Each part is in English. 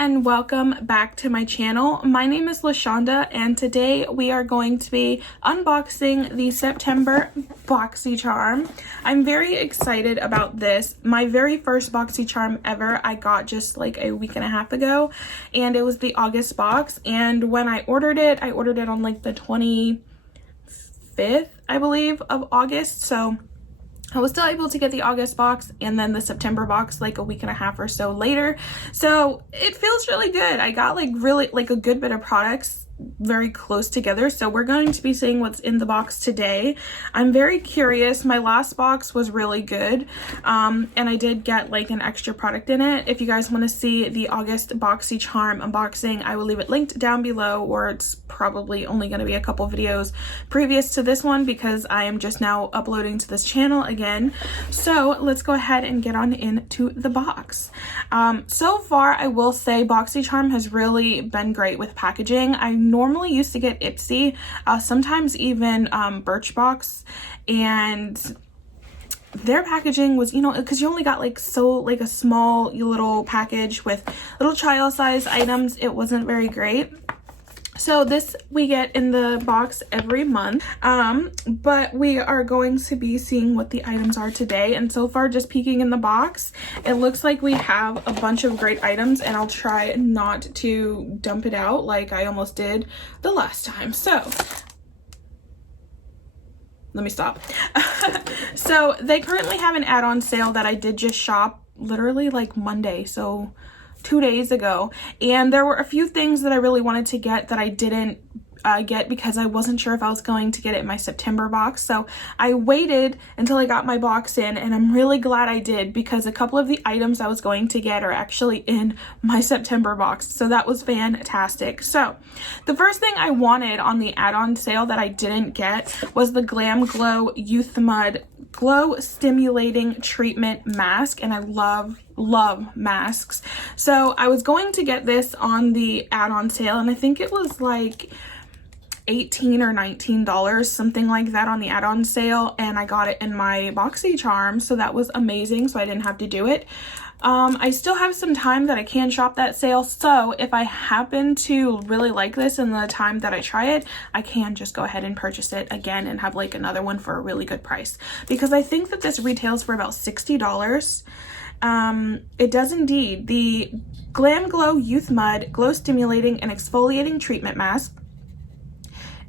And welcome back to my channel. My name is Lashaunda and today we are going to be unboxing the September Boxycharm. I'm very excited about this. My very first Boxycharm ever I got just like a week and a half ago, and it was the August box, and when I ordered it on like the 25th, I believe, of August, so I was still able to get the August box and then the September box like a week and a half or so later. So it feels really good. I got like really like a good bit of products very close together. So we're going to be seeing what's in the box today. I'm very curious. My last box was really good. And I did get like an extra product in it. If you guys want to see the August Boxycharm unboxing, I will leave it linked down below, or it's probably only going to be a couple videos previous to this one because I am just now uploading to this channel again. So let's go ahead and get on into the box. So far, I will say Boxycharm has really been great with packaging. I normally used to get Ipsy, sometimes even Birchbox, and their packaging was, you know, because you only got like a small little package with little child size items. It wasn't very great. So this we get in the box every month, but we are going to be seeing what the items are today. And so far, just peeking in the box, it looks like we have a bunch of great items, and I'll try not to dump it out like I almost did the last time. So let me stop. So they currently have an add-on sale that I did just shop literally like Monday, so 2 days ago, and there were a few things that I really wanted to get that I didn't get because I wasn't sure if I was going to get it in my September box. So I waited until I got my box in, and I'm really glad I did because a couple of the items I was going to get are actually in my September box. So that was fantastic. So the first thing I wanted on the add-on sale that I didn't get was the Glam Glow Youth Mud Glow Stimulating Treatment Mask, and I love masks. So I was going to get this on the add-on sale, and I think it was like $18 or $19, something like that on the add-on sale, and I got it in my Boxycharm, so that was amazing, so I didn't have to do it. I still have some time that I can shop that sale, so if I happen to really like this in the time that I try it, I can just go ahead and purchase it again and have like another one for a really good price, because I think that this retails for about $60. It does indeed. The Glam Glow Youth Mud Glow Stimulating and Exfoliating Treatment Mask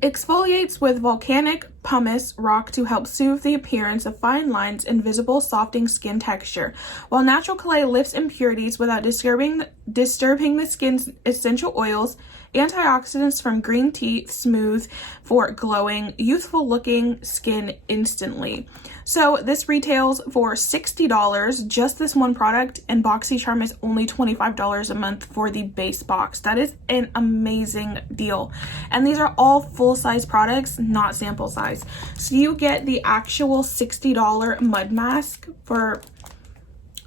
exfoliates with volcanic pumice rock to help soothe the appearance of fine lines and visible softening skin texture, while natural clay lifts impurities without disturbing the skin's essential oils. Antioxidants from green tea smooth for glowing, youthful looking skin instantly. So this retails for $60, just this one product, and Boxycharm is only $25 a month for the base box. That is an amazing deal. And these are all full-size products, not sample size. So you get the actual $60 mud mask for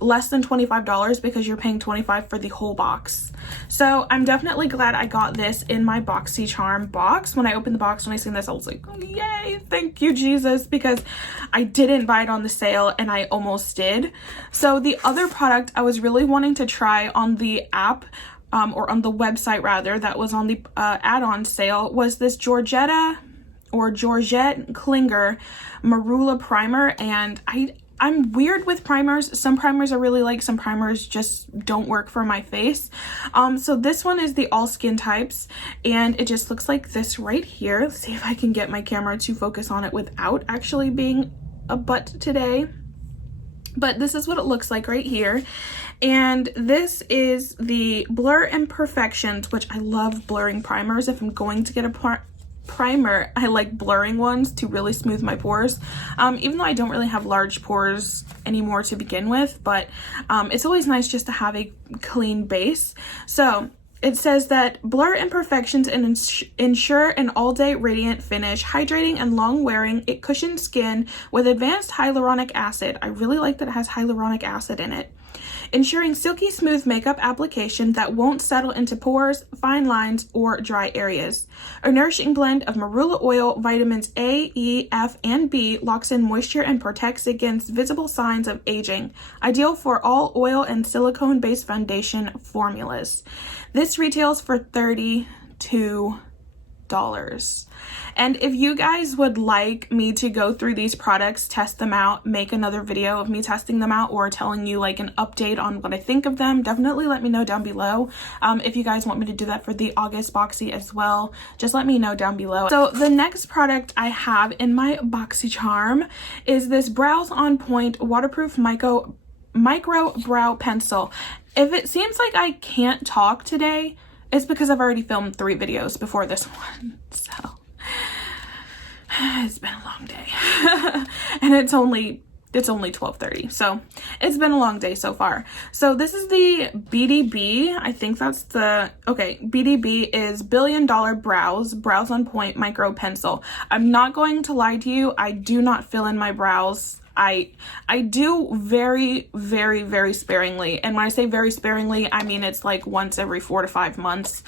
less than $25 because you're paying $25 for the whole box. So I'm definitely glad I got this in my Boxycharm box. When I opened the box, when I seen this, I was like, oh, yay, thank you, Jesus, because I didn't buy it on the sale and I almost did. So the other product I was really wanting to try on the app, or on the website rather, that was on the add-on sale, was this Georgette Klinger Marula primer, and I'm weird with primers. Some primers I really like, some primers just don't work for my face. So this one is the all skin types, and it just looks like this right here. Let's see if I can get my camera to focus on it without actually being a butt today. But this is what it looks like right here. And this is the Blur Imperfections, which I love blurring primers. If I'm going to get a primer, I like blurring ones to really smooth my pores, even though I don't really have large pores anymore to begin with, but it's always nice just to have a clean base. So it says that blur imperfections and ensure an all-day radiant finish, hydrating and long-wearing. It cushions skin with advanced hyaluronic acid. I really like that it has hyaluronic acid in it. ensuring silky smooth makeup application that won't settle into pores, fine lines, or dry areas. A nourishing blend of marula oil, vitamins A, E, F, and B locks in moisture and protects against visible signs of aging. Ideal for all oil and silicone-based foundation formulas. This retails for $32. And if you guys would like me to go through these products, test them out, make another video of me testing them out or telling you like an update on what I think of them, definitely let me know down below. If you guys want me to do that for the August Boxy as well, just let me know down below. So the next product I have in my Boxycharm is this Brows on Point waterproof micro brow pencil. If it seems like I can't talk today, it's because I've already filmed 3 videos before this one, so it's been a long day. And it's only 12:30, so it's been a long day so far. So this is the BDB, I think that's the, okay, BDB is Billion Dollar Brows on Point Micro Pencil. I'm not going to lie to you, I do not fill in my brows. I do very, very, very sparingly. And when I say very sparingly, I mean it's like once every 4 to 5 months.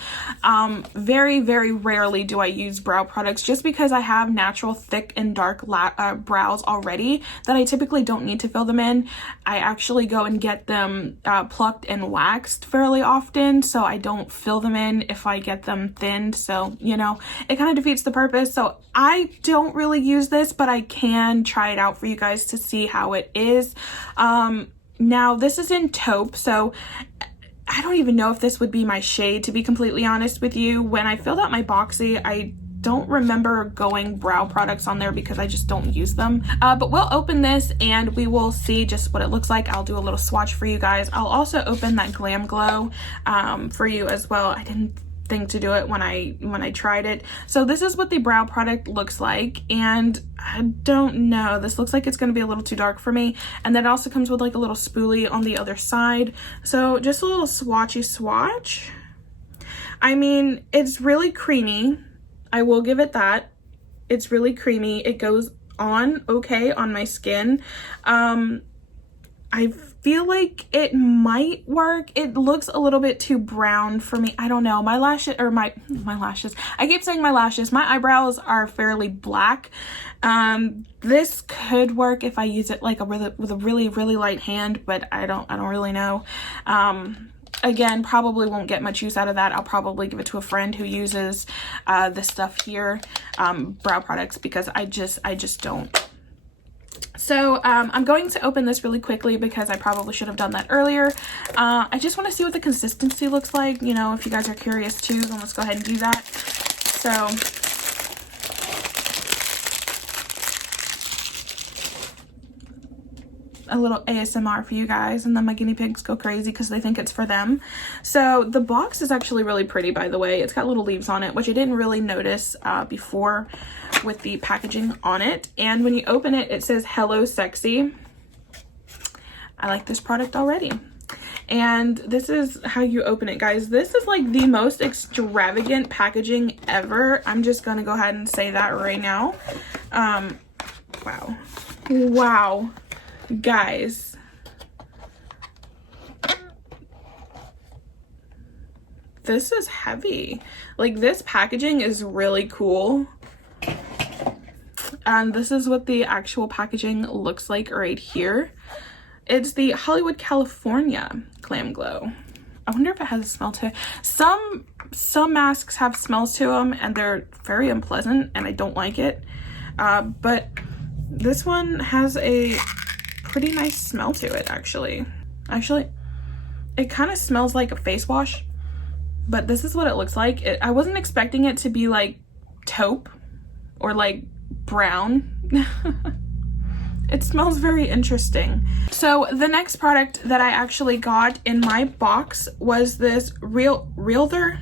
Very, very rarely do I use brow products just because I have natural thick and dark brows already that I typically don't need to fill them in. I actually go and get them plucked and waxed fairly often, so I don't fill them in if I get them thinned. So, you know, it kind of defeats the purpose. So I don't really use this, but I can try it out for you guys to see how it is. Now this is in taupe, so I don't even know if this would be my shade, to be completely honest with you. When I filled out my Boxy, I don't remember going brow products on there because I just don't use them. But we'll open this and we will see just what it looks like. I'll do a little swatch for you guys. I'll also open that Glam Glow for you as well. I didn't think to do it when I tried it. So this is what the brow product looks like, and I don't know, this looks like it's going to be a little too dark for me. And then it also comes with like a little spoolie on the other side. So just a little swatchy swatch. I mean, it's really creamy, I will give it that. It's really creamy. It goes on okay on my skin. I feel like it might work. It looks a little bit too brown for me. I don't know. My lashes, or my lashes. I keep saying my lashes. My eyebrows are fairly black. This could work if I use it like with a really, really light hand, but I don't really know. Again, probably won't get much use out of that. I'll probably give it to a friend who uses this stuff here, brow products, because I just don't. So I'm going to open this really quickly because I probably should have done that earlier. I just want to see what the consistency looks like. You know, if you guys are curious too, then let's go ahead and do that. So a little ASMR for you guys, and then my guinea pigs go crazy because they think it's for them. So the box is actually really pretty, by the way. It's got little leaves on it, which I didn't really notice before with the packaging on it. And when you open it, it says "Hello Sexy." I like this product already. And this is how you open it, guys. This is like the most extravagant packaging ever. I'm just gonna go ahead and say that right now. Wow, guys, this is heavy. Like, this packaging is really cool. And this is what the actual packaging looks like right here. It's the Hollywood, California Glam Glow. I wonder if it has a smell to it. Some masks have smells to them and they're very unpleasant and I don't like it. But this one has a pretty nice smell to it, actually. It kind of smells like a face wash, but this is what it looks like. I wasn't expecting it to be like taupe or like brown. It smells very interesting. So the next product that I actually got in my box was this Real Her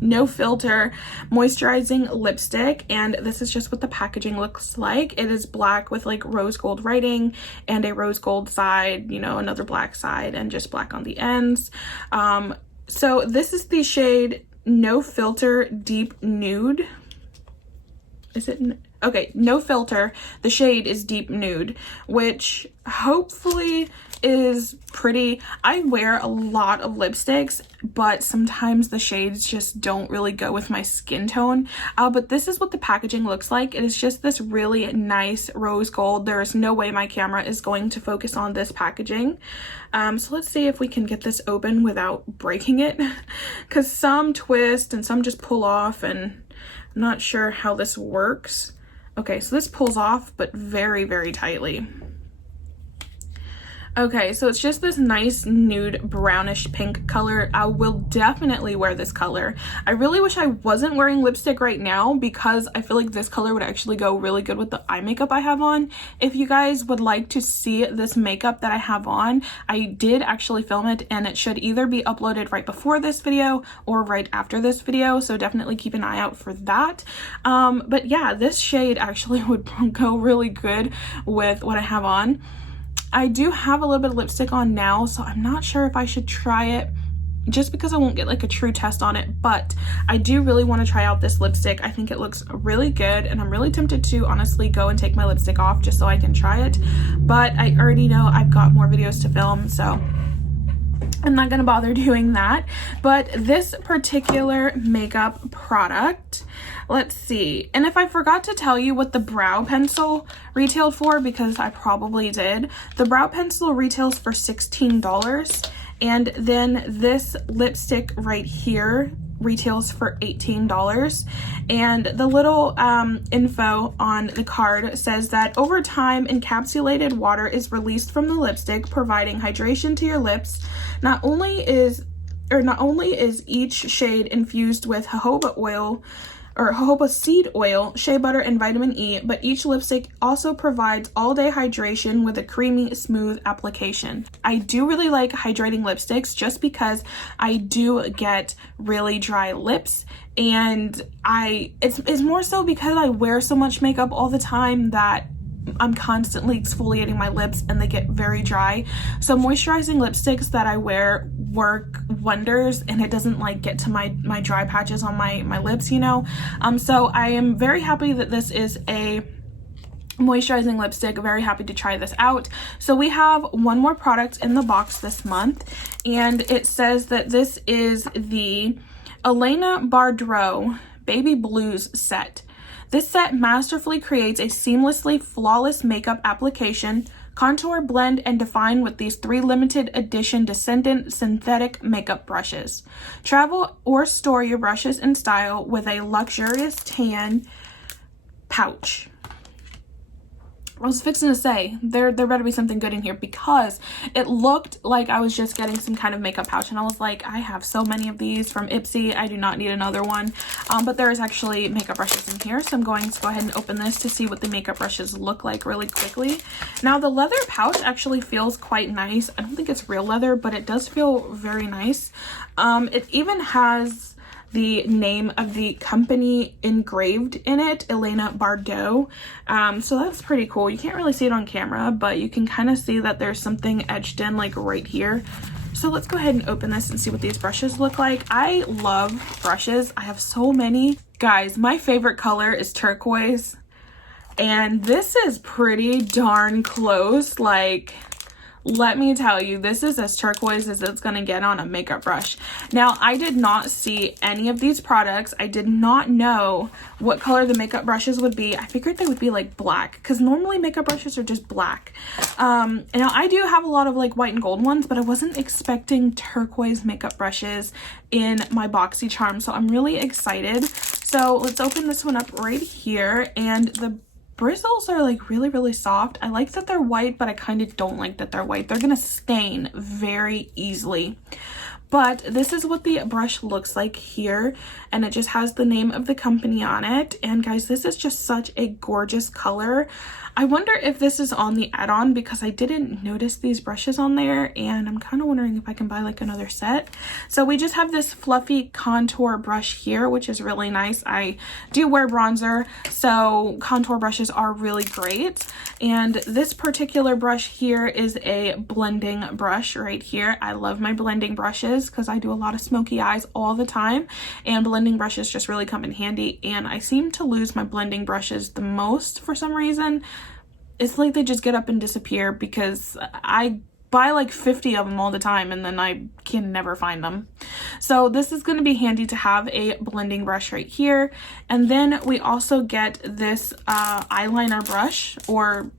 No Filter moisturizing lipstick, and this is just what the packaging looks like. It is black with like rose gold writing and a rose gold side, you know, another black side, and just black on the ends. So this is the shade No Filter Deep Nude. Is it? Okay, No Filter. The shade is Deep Nude, which hopefully is pretty. I wear a lot of lipsticks, but sometimes the shades just don't really go with my skin tone. But this is what the packaging looks like. It is just this really nice rose gold. There is no way my camera is going to focus on this packaging. So let's see if we can get this open without breaking it, because some twist and some just pull off, and I'm not sure how this works. Okay, so this pulls off, but very, very tightly. Okay, so it's just this nice nude brownish pink color. I will definitely wear this color. I really wish I wasn't wearing lipstick right now, because I feel like this color would actually go really good with the eye makeup I have on. If you guys would like to see this makeup that I have on, I did actually film it, and it should either be uploaded right before this video or right after this video, so definitely keep an eye out for that. But yeah, this shade actually would go really good with what I have on. I do have a little bit of lipstick on now, so I'm not sure if I should try it, just because I won't get like a true test on it, but I do really want to try out this lipstick. I think it looks really good, and I'm really tempted to honestly go and take my lipstick off just so I can try it, but I already know I've got more videos to film, so I'm not gonna bother doing that. But this particular makeup product, let's see, and if I forgot to tell you what the brow pencil retailed for, because I probably did, the brow pencil retails for $16, and then this lipstick right here retails for $18. And the little info on the card says that over time, encapsulated water is released from the lipstick, providing hydration to your lips. Not only is each shade infused with jojoba oil or jojoba seed oil, shea butter, and vitamin E, but each lipstick also provides all-day hydration with a creamy, smooth application. I do really like hydrating lipsticks just because I do get really dry lips, and it's more so because I wear so much makeup all the time that I'm constantly exfoliating my lips and they get very dry. So moisturizing lipsticks that I wear work wonders, and it doesn't like get to my dry patches on my lips, you know. So I am very happy that this is a moisturizing lipstick. Very happy to try this out. So we have one more product in the box this month, and it says that this is the Eyeliner Brush Baby Blues set. This set masterfully creates a seamlessly flawless makeup application, contour, blend, and define with these 3 limited edition Descendant synthetic makeup brushes. Travel or store your brushes in style with a luxurious tan pouch. I was fixing to say, there better be something good in here, because it looked like I was just getting some kind of makeup pouch, and I was like, I have so many of these from Ipsy, I do not need another one. But there is actually makeup brushes in here, so I'm going to go ahead and open this to see what the makeup brushes look like really quickly. Now, the leather pouch actually feels quite nice. I don't think it's real leather, but it does feel very nice. It even has the name of the company engraved in it, Eyeliner Brush. So that's pretty cool. You can't really see it on camera, but you can kind of see that there's something etched in like right here. So let's go ahead and open this and see what these brushes look like. I love brushes. I have so many. Guys, my favorite color is turquoise, and this is pretty darn close. Like, let me tell you, this is as turquoise as it's gonna get on a makeup brush. Now, I did not see any of these products. I did not know what color the makeup brushes would be. I figured they would be like black, because normally makeup brushes are just black. Now, I do have a lot of like white and gold ones, but I wasn't expecting turquoise makeup brushes in my Boxycharm, so I'm really excited. So let's open this one up right here, and the bristles are like really soft. I like that they're white, but I kind of don't like that they're white. They're gonna stain very easily. But this is what the brush looks like here, and it just has the name of the company on it. And guys, this is just such a gorgeous color. I wonder if this is on the add-on because I didn't notice these brushes on there, and I'm kind of wondering if I can buy like another set. So we just have this fluffy contour brush here, which is really nice. I do wear bronzer, so contour brushes are really great. And this particular brush here is a blending brush right here. I love my blending brushes because I do a lot of smoky eyes all the time, and blending brushes just really come in handy. And I seem to lose my blending brushes the most for some reason. It's like they just get up and disappear because I buy like 50 of them all the time and then I can never find them. So this is going to be handy to have a blending brush right here. And then we also get this eyeliner brush, or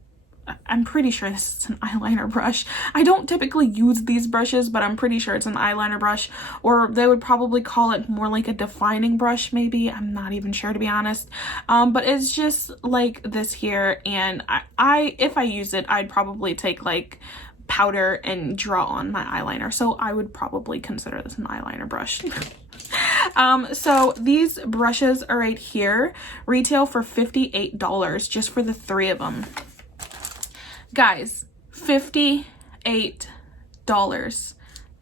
I'm pretty sure this is an eyeliner brush. I don't typically use these brushes, but I'm pretty sure it's an eyeliner brush, or they would probably call it more like a defining brush maybe. I'm not even sure, to be honest. But it's just like this here, and if I use it, I'd probably take like powder and draw on my eyeliner. So I would probably consider this an eyeliner brush. So these brushes are right here, retail for $58 just for the 3 of them. Guys, $58.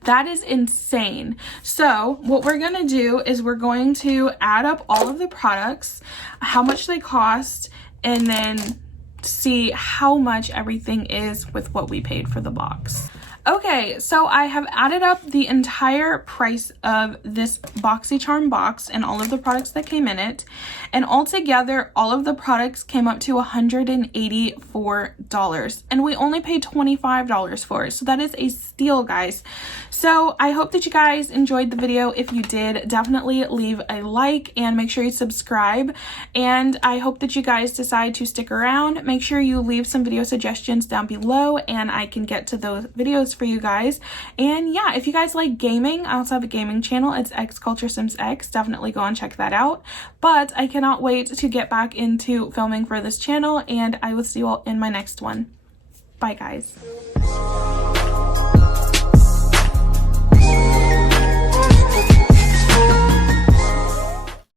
That is insane. So what we're gonna do is we're going to add up all of the products, how much they cost, and then see how much everything is with what we paid for the box. Okay, so I have added up the entire price of this Boxycharm box and all of the products that came in it, and altogether all of the products came up to $184, and we only paid $25 for it, so that is a steal, guys. So I hope that you guys enjoyed the video. If you did, definitely leave a like and make sure you subscribe, and I hope that you guys decide to stick around. Make sure you leave some video suggestions down below and I can get to those videos for you guys. And yeah, if you guys like gaming, I also have a gaming channel. It's XCultureSimsX. Definitely go and check that out. But I cannot wait to get back into filming for this channel, and I will see you all in my next one. Bye, guys.